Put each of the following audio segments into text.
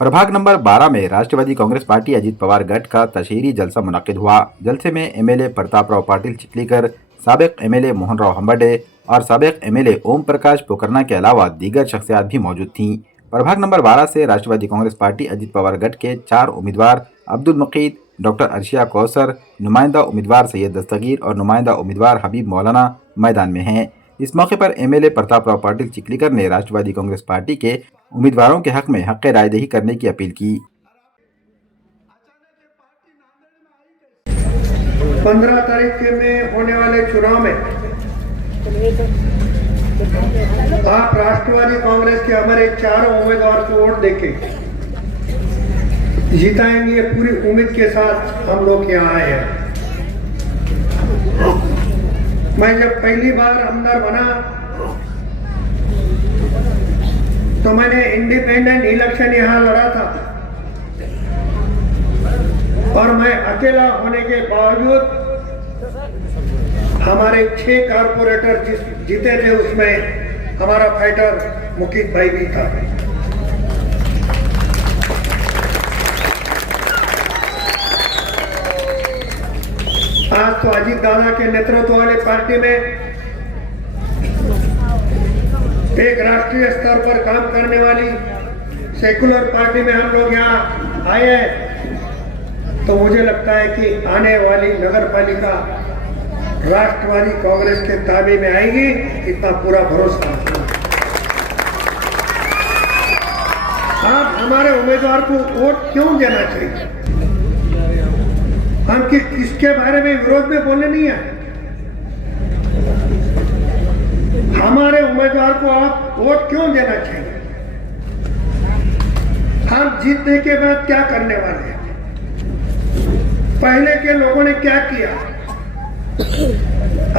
प्रभाग नंबर 12 में राष्ट्रवादी कांग्रेस पार्टी अजीत पवार गठ का तशहीरी जलसा मुनक्किद हुआ। जलसे में एमएलए प्रतापराव पाटिल चिखलीकर, साबिक एमएलए मोहनराव हंबर्डे और साबिक एमएलए ओम प्रकाश पोकरना के अलावा दीगर शख्सियात भी मौजूद थीं। प्रभाग नंबर 12 से राष्ट्रवादी कांग्रेस पार्टी अजीत पवार गठ के 4 उम्मीदवार अब्दुल मुकीद, डॉक्टर अर्शिया कौसर, नुमाइंदा उम्मीदवार सैयद दस्तगीर और नुमाइंदा उम्मीदवार हबीब मौलाना मैदान में हैं। इस मौके पर एमएलए प्रतापराव पाटिल चिखलीकर ने राष्ट्रवादी कांग्रेस पार्टी के उम्मीदवारों के हक में हक रायदही करने की अपील की। 15 तारीख में होने वाले चुनाव में आप राष्ट्रवादी कांग्रेस के हमारे 4 उम्मीदवार को वोट देके जिताएंगे, पूरी उम्मीद के साथ हम लोग यहाँ आए हैं। मैं जब पहली बार आमदार बना तो मैंने इंडिपेंडेंट इलेक्शन यहाँ लड़ा था और मैं अकेला होने के बावजूद हमारे 6 कारपोरेटर जीते थे, उसमें हमारा फाइटर मुकीद भाई भी था। आज तो अजीत दादा के नेतृत्व वाले पार्टी में एक राष्ट्रीय स्तर पर काम करने वाली सेकुलर पार्टी में हम लोग यहाँ आए हैं, तो मुझे लगता है कि आने वाली नगर पालिका राष्ट्रवादी कांग्रेस के ताबे में आएगी, इतना पूरा भरोसा है। आप हमारे उम्मीदवार को वोट क्यों देना चाहिए? हम किसके बारे में विरोध में बोलने नहीं है। हमारे उम्मीदवार को आप वोट क्यों देना चाहिए? हम जीतने के बाद क्या करने वाले हैं? पहले के लोगों ने क्या किया?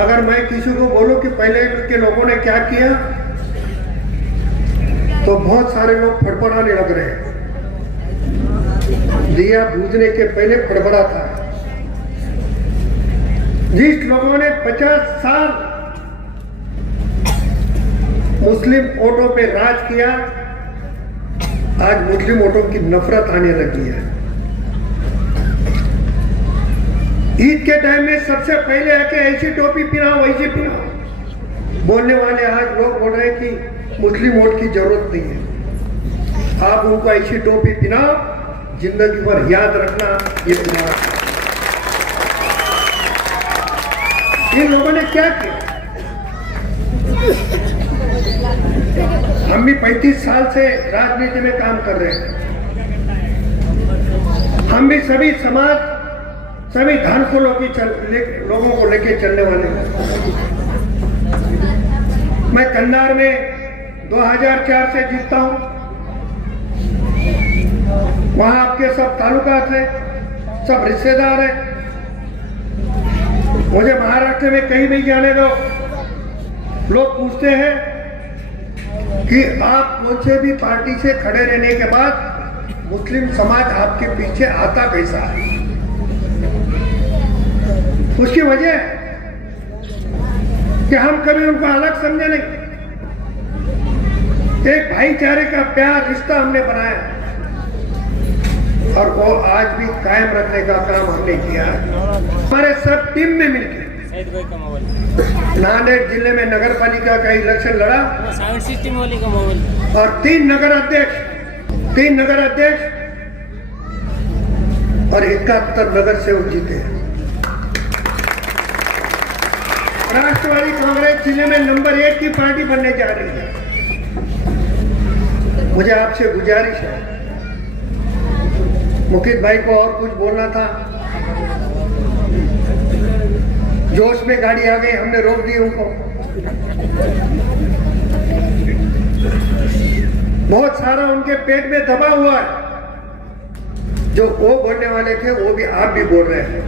अगर मैं किसी को बोलूं कि पहले के लोगों ने क्या किया, तो बहुत सारे लोग फड़फड़ाने लग रहे हैं। दिया बुझने के पहले फड़फड़ा था। जिस लोगों ने 50 साल मुस्लिम वोटों पे राज किया, आज मुस्लिम वोटों की नफरत आने लगी है। ईद के टाइम में सबसे पहले आके ऐसी टोपी पहनाओ, वैसी पहनाओ बोलने वाले आज लोग बोल रहे हैं कि मुस्लिम वोट की जरूरत नहीं है। आप उनको ऐसी टोपी पहनाओ, जिंदगी भर याद रखना ये तुम्हारा। इन लोगों ने क्या किया? हम भी 35 साल से राजनीति में काम कर रहे हैं। हम भी सभी समाज, सभी धर्म को लोगों को लेके चलने वाले हैं। मैं कंधार में 2004 से जीतता हूं। वहां आपके सब तालुकात हैं, सब रिश्तेदार हैं। मुझे महाराष्ट्र में कहीं भी जाने दो, लोग पूछते हैं कि आप मुझसे भी पार्टी से खड़े रहने के बाद मुस्लिम समाज आपके पीछे आता कैसा है? उसकी वजह कि हम कभी उनको अलग समझे नहीं। एक भाईचारे का प्यार रिश्ता हमने बनाया और वो आज भी कायम रखने का काम हमने किया है। हमारे सब टीम में मिलकर नांदेड़ जिले में नगर पालिका का इलेक्शन लड़ा और 3 नगर अध्यक्ष और 71 नगर सेवक जीते। राष्ट्रवादी कांग्रेस जिले में नंबर 1 की पार्टी बनने जा रही है। मुझे आपसे गुजारिश है, मुकीद भाई को और कुछ बोलना था, जोश में गाड़ी आ गई, हमने रोक दी उनको। बहुत सारा उनके पेट में दबा हुआ है। जो वो बोलने वाले थे वो भी आप भी बोल रहे हैं।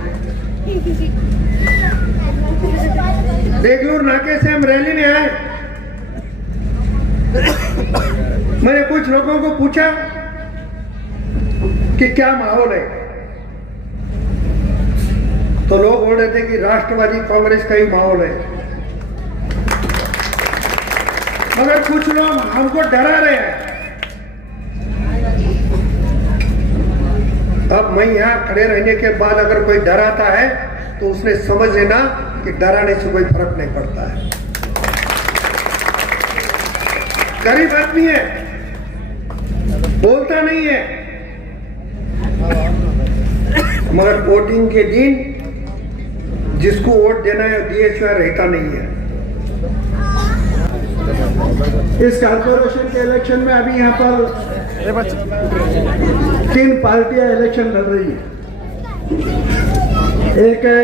देगलूर नाके से हम रैली में आए। मैंने कुछ लोगों को पूछा कि क्या माहौल है, तो लोग बोल रहे थे कि राष्ट्रवादी कांग्रेस का ही माहौल है। मगर कुछ लोग हमको डरा रहे हैं अब मैं यहाँ खड़े रहने के बाद अगर कोई डराता है तो उसने समझ लेना कि डराने से कोई फर्क नहीं पड़ता है। गरीब आदमी है, बोलता नहीं है, मगर वोटिंग के दिन जिसको वोट देना है दिए सिवा रहता नहीं है। इस कारपोरेशन के इलेक्शन में अभी यहाँ पर 3 पार्टियां इलेक्शन लड़ रही है। एक है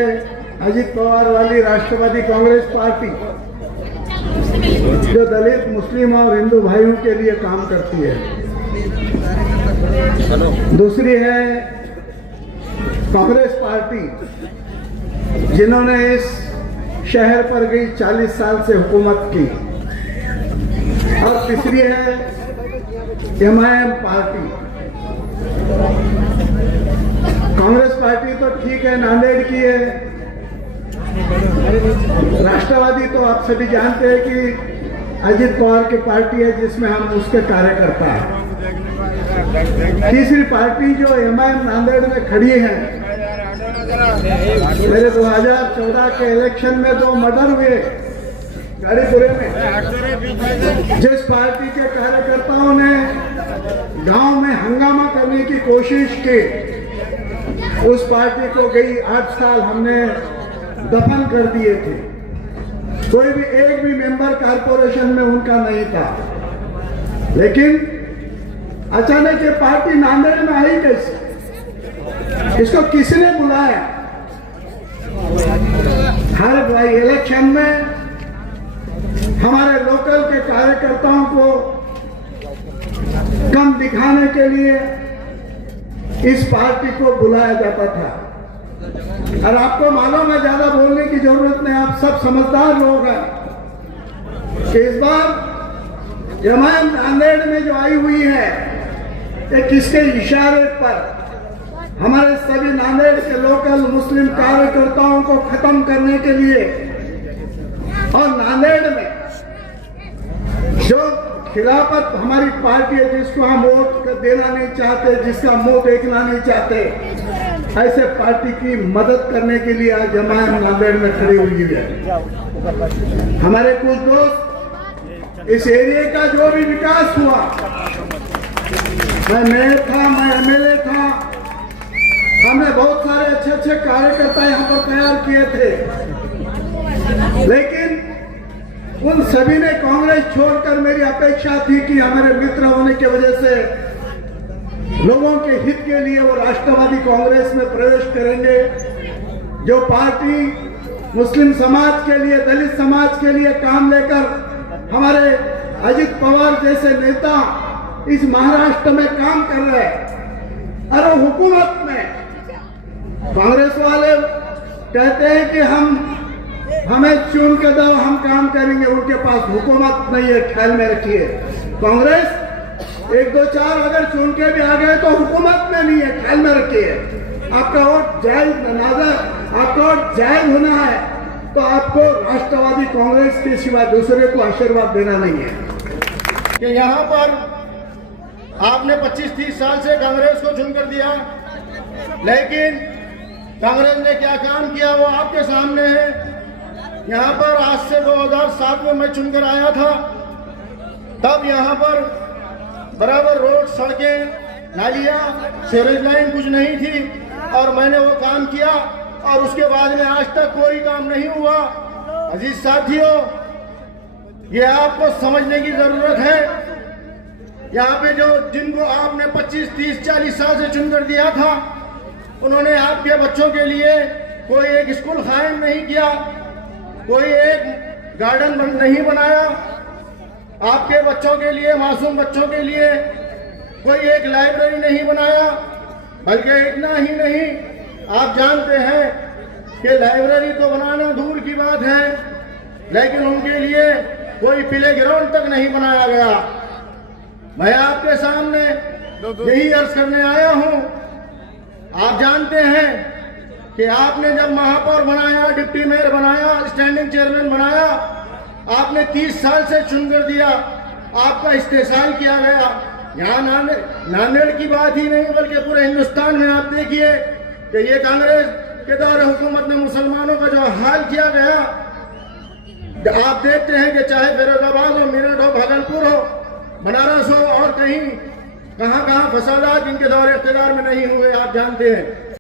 अजित पवार वाली राष्ट्रवादी कांग्रेस पार्टी, जो दलित, मुस्लिम और हिंदू भाइयों के लिए काम करती है। दूसरी है कांग्रेस पार्टी, जिन्होंने इस शहर पर गई 40 साल से हुकूमत की। और तीसरी है एमआईएम पार्टी। कांग्रेस पार्टी तो ठीक है, नांदेड़ की है। राष्ट्रवादी तो आप सभी जानते हैं कि अजित पवार की पार्टी है, जिसमें हम उसके कार्यकर्ता हैं। तीसरी पार्टी जो एमआईएम नांदेड़ में खड़ी है, मेरे 2014 के इलेक्शन में 2 मर्डर हुए गाड़ीपुरे में। जिस पार्टी के कार्यकर्ताओं ने गांव में हंगामा करने की कोशिश की, उस पार्टी को गई 8 साल हमने दफन कर दिए थे। कोई भी एक भी मेंबर कारपोरेशन में उनका नहीं था। लेकिन अचानक ये पार्टी नांदेड़ में आई कैसे? इसको किसने बुलाया? हर इलेक्शन में हमारे लोकल के कार्यकर्ताओं को कम दिखाने के लिए इस पार्टी को बुलाया जाता था। और आपको मालूम है, ज्यादा बोलने की जरूरत नहीं, आप सब समझदार लोग हैं कि इस बार एमआईएम नांदेड़ में जो आई हुई है, ये किसके इशारे पर हमारे सभी नांदेड़ के लोकल मुस्लिम कार्यकर्ताओं को खत्म करने के लिए, और नांदेड़ में जो खिलाफत हमारी पार्टी है, जिसको हम वोट देना नहीं चाहते, जिसका मुंह देखना नहीं चाहते, ऐसे पार्टी की मदद करने के लिए आज एमआईएम नांदेड़ में खड़ी हुई है। हमारे कुछ दोस्त इस एरिया का जो भी विकास हुआ, मैं मेयर था, मैं एमएलए था, हमने बहुत सारे अच्छे अच्छे कार्यकर्ता यहाँ पर तैयार किए थे। लेकिन उन सभी ने कांग्रेस छोड़कर, मेरी अपेक्षा थी कि हमारे मित्र होने की वजह से लोगों के हित के लिए वो राष्ट्रवादी कांग्रेस में प्रवेश करेंगे। जो पार्टी मुस्लिम समाज के लिए, दलित समाज के लिए काम लेकर हमारे अजित पवार जैसे नेता इस महाराष्ट्र में काम कर रहे हैं। और हुकूमत में कांग्रेस वाले कहते हैं कि हमें चुन के दो, हम काम करेंगे। उनके पास हुकूमत नहीं है, ख्याल में रखिए। कांग्रेस 1, 2, 4 अगर चुन के भी आ गए तो हुकूमत में नहीं है, ख्याल में रखिए। आपका वोट जायज आपका वोट जायज होना है तो आपको राष्ट्रवादी कांग्रेस के सिवा दूसरे को आशीर्वाद देना नहीं है। कि यहाँ पर आपने 25-30 साल से कांग्रेस को चुनकर दिया, लेकिन कांग्रेस ने क्या काम किया वो आपके सामने है। यहाँ पर आज से 2007 में मैं चुनकर आया था, तब यहाँ पर बराबर रोड, सड़कें, नालियाँ, सीवरेज लाइन कुछ नहीं थी, और मैंने वो काम किया। और उसके बाद में आज तक कोई काम नहीं हुआ। अजीज साथियों, ये आपको समझने की जरूरत है। यहाँ पे जो जिनको आपने 25, 30, 40 साल से चुनकर दिया था, उन्होंने आपके बच्चों के लिए कोई एक स्कूल कायम नहीं किया, कोई एक गार्डन नहीं बनाया, आपके बच्चों के लिए, मासूम बच्चों के लिए कोई एक लाइब्रेरी नहीं बनाया। बल्कि इतना ही नहीं, आप जानते हैं कि लाइब्रेरी तो बनाना दूर की बात है, लेकिन उनके लिए कोई प्ले ग्राउंड तक नहीं बनाया गया। मैं आपके सामने यही अर्ज करने आया हूं। आप जानते हैं कि आपने जब महापौर बनाया, डिप्टी मेयर बनाया, स्टैंडिंग चेयरमैन बनाया, आपने 30 साल से चुनकर दिया, आपका इस्तेसाल किया गया, यहाँ नांदेड़ की बात ही नहीं बल्कि पूरे हिंदुस्तान में आप देखिए कि ये कांग्रेस के दौर हुकूमत में मुसलमानों का जो हाल किया गया, आप देखते हैं कि चाहे फिरोजाबाद हो, मेरठ हो, भागलपुर हो, बनारस हो और कहीं कहाँ फसादात इनके दौर इख्तिदार में नहीं हुए, आप जानते हैं।